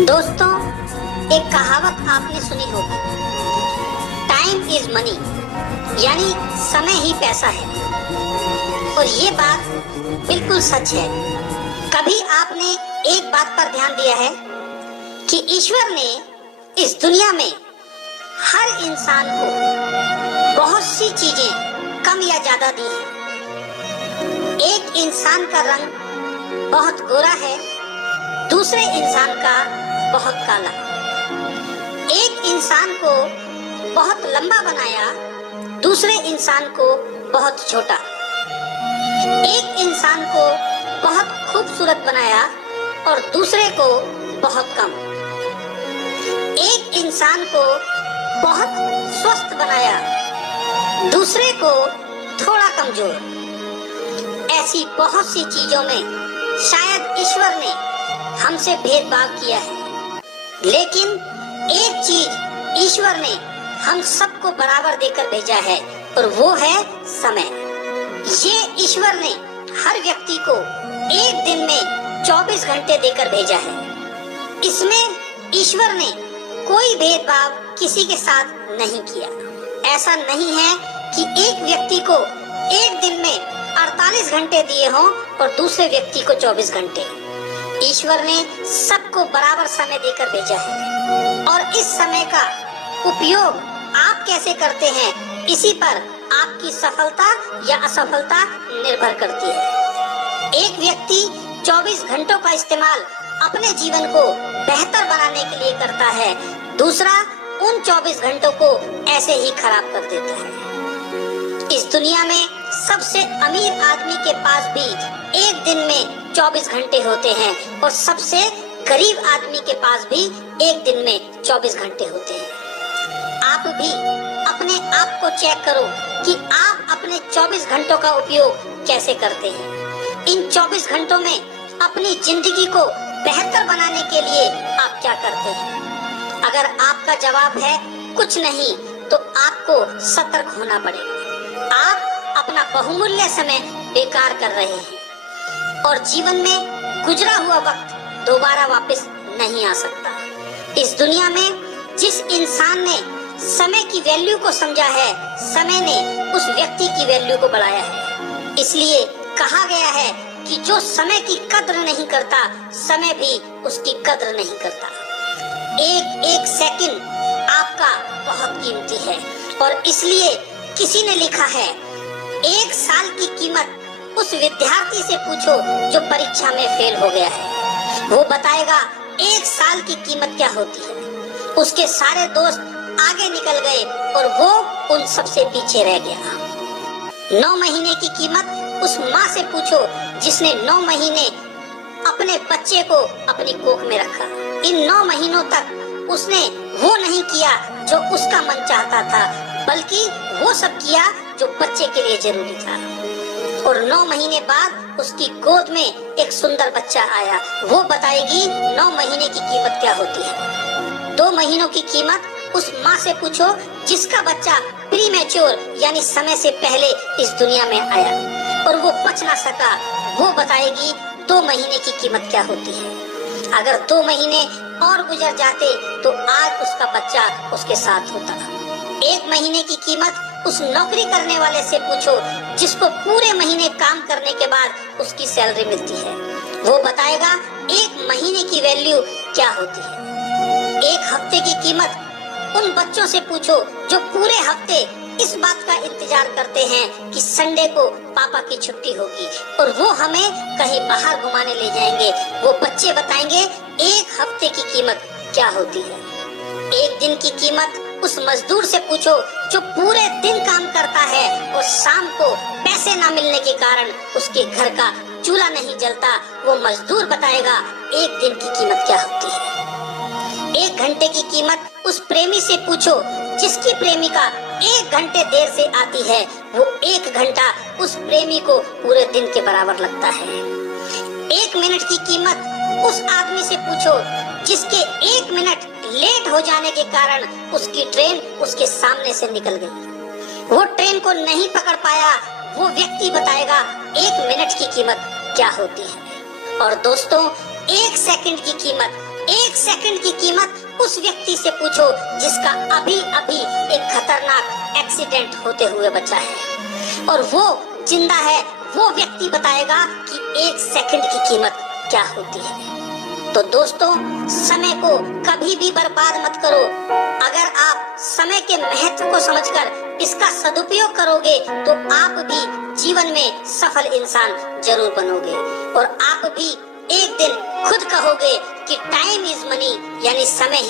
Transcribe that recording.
दोस्तों, एक कहावत आपने सुनी होगी, टाइम इज मनी, यानी समय ही पैसा है। और ये बात बिल्कुल सच है। कभी आपने एक बात पर ध्यान दिया है कि ईश्वर ने इस दुनिया में हर इंसान को बहुत सी चीजें कम या ज्यादा दी है। एक इंसान का रंग बहुत गोरा है, दूसरे इंसान का बहुत काला। एक इंसान को बहुत लंबा बनाया, दूसरे इंसान को बहुत छोटा। एक इंसान को बहुत खूबसूरत बनाया और दूसरे को बहुत कम। एक इंसान को बहुत स्वस्थ बनाया, दूसरे को थोड़ा कमजोर। ऐसी बहुत सी चीजों में शायद ईश्वर ने हमसे भेदभाव किया है, लेकिन एक चीज ईश्वर ने हम सबको बराबर देकर भेजा है और वो है समय। ये ईश्वर ने हर व्यक्ति को एक दिन में 24 घंटे देकर भेजा है। इसमें ईश्वर ने कोई भेदभाव किसी के साथ नहीं किया। ऐसा नहीं है कि एक व्यक्ति को एक दिन में 48 घंटे दिए हों और दूसरे व्यक्ति को 24 घंटे। ईश्वर ने सबको बराबर समय देकर भेजा है और इस समय का उपयोग आप कैसे करते हैं, इसी पर आपकी सफलता या असफलता निर्भर करती है। एक व्यक्ति 24 घंटों का इस्तेमाल अपने जीवन को बेहतर बनाने के लिए करता है, दूसरा उन 24 घंटों को ऐसे ही खराब कर देता है। इस दुनिया में सबसे अमीर आदमी के पास भी एक दिन में 24 घंटे होते हैं और सबसे गरीब आदमी के पास भी एक दिन में 24 घंटे होते हैं। आप भी अपने आप को चेक करो कि आप अपने 24 घंटों का उपयोग कैसे करते हैं। इन 24 घंटों में अपनी जिंदगी को बेहतर बनाने के लिए आप क्या करते हैं? अगर आपका जवाब है कुछ नहीं, तो आपको सतर्क होना पड़ेगा। आप अपना बहुमूल्य समय बेकार कर रहे हैं और जीवन में गुजरा हुआ वक्त दोबारा वापस नहीं आ सकता। इस दुनिया में जिस इंसान ने समय की वैल्यू को समझा है, समय ने उस व्यक्ति की वैल्यू को बढ़ाया है। इसलिए कहा गया है कि जो समय की कद्र नहीं करता, समय भी उसकी कद्र नहीं करता। एक एक सेकंड आपका बहुत कीमती है और इसलिए किसी ने लिखा है, एक साल की कीमत उस विद्यार्थी से पूछो जो परीक्षा में फेल हो गया है। वो बताएगा एक साल की कीमत क्या होती है। उसके सारे दोस्त आगे निकल गए और वो उन सबसे पीछे रह गया। 9 महीने की कीमत उस माँ से पूछो जिसने 9 महीने अपने बच्चे को अपनी कोख में रखा। इन 9 महीनों तक उसने वो नहीं किया जो उसका मन चाहता था, बल्कि वो सब किया जो बच्चे के लिए जरूरी था। और 9 महीने बाद उसकी गोद में एक सुंदर बच्चा आया। वो बताएगी 9 महीने की कीमत क्या होती है। 2 महीनों की कीमत उस माँ से पूछो जिसका बच्चा प्रीमैच्योर यानी समय से पहले इस दुनिया में आया और वो बच ना सका। वो बताएगी 2 महीने की कीमत क्या होती है। अगर 2 महीने और गुजर जाते तो आज उसका बच्चा उसके साथ होता। 1 महीने की कीमत उस नौकरी करने वाले से पूछो जिसको पूरे महीने काम करने के बाद उसकी सैलरी मिलती है। वो बताएगा 1 महीने की वैल्यू क्या होती है। 1 हफ्ते की कीमत उन बच्चों से पूछो जो पूरे हफ्ते इस बात का इंतजार करते हैं कि संडे को पापा की छुट्टी होगी और वो हमें कहीं बाहर घुमाने ले जाएंगे। वो बच्चे बताएंगे 1 हफ्ते की कीमत क्या होती है। 1 दिन की कीमत उस मजदूर से पूछो जो पूरे दिन काम करता है और शाम को पैसे ना मिलने के कारण उसके घर का चूल्हा नहीं जलता। वो मजदूर बताएगा 1 दिन की कीमत क्या होती है। 1 घंटे की कीमत उस प्रेमी से पूछो जिसकी प्रेमिका 1 घंटे देर से आती है। वो 1 घंटा उस प्रेमी को पूरे दिन के बराबर लगता है। 1 मिनट की कीमत उस आदमी से पूछो जिसके 1 मिनट लेट हो जाने के कारण उसकी ट्रेन उसके सामने से निकल गई। वो ट्रेन को नहीं पकड़ पाया। वो व्यक्ति बताएगा 1 मिनट की कीमत क्या होती है। और दोस्तों, 1 सेकंड की कीमत एक सेकंड की कीमत उस व्यक्ति से पूछो जिसका अभी अभी एक खतरनाक एक्सीडेंट होते हुए बचा है, और वो जिंदा है। वो व्यक्ति बताएगा कि एक सेकंड की कीमत क्या होती है। तो दोस्तों, समय को कभी भी बर्बाद मत करो। अगर आप समय के महत्व को समझकर इसका सदुपयोग करोगे तो आप भी जीवन में सफल इंसान जरूर बनोगे, और आप भी एक दिन खुद कहोगे कि टाइम इज मनी, यानी समय ही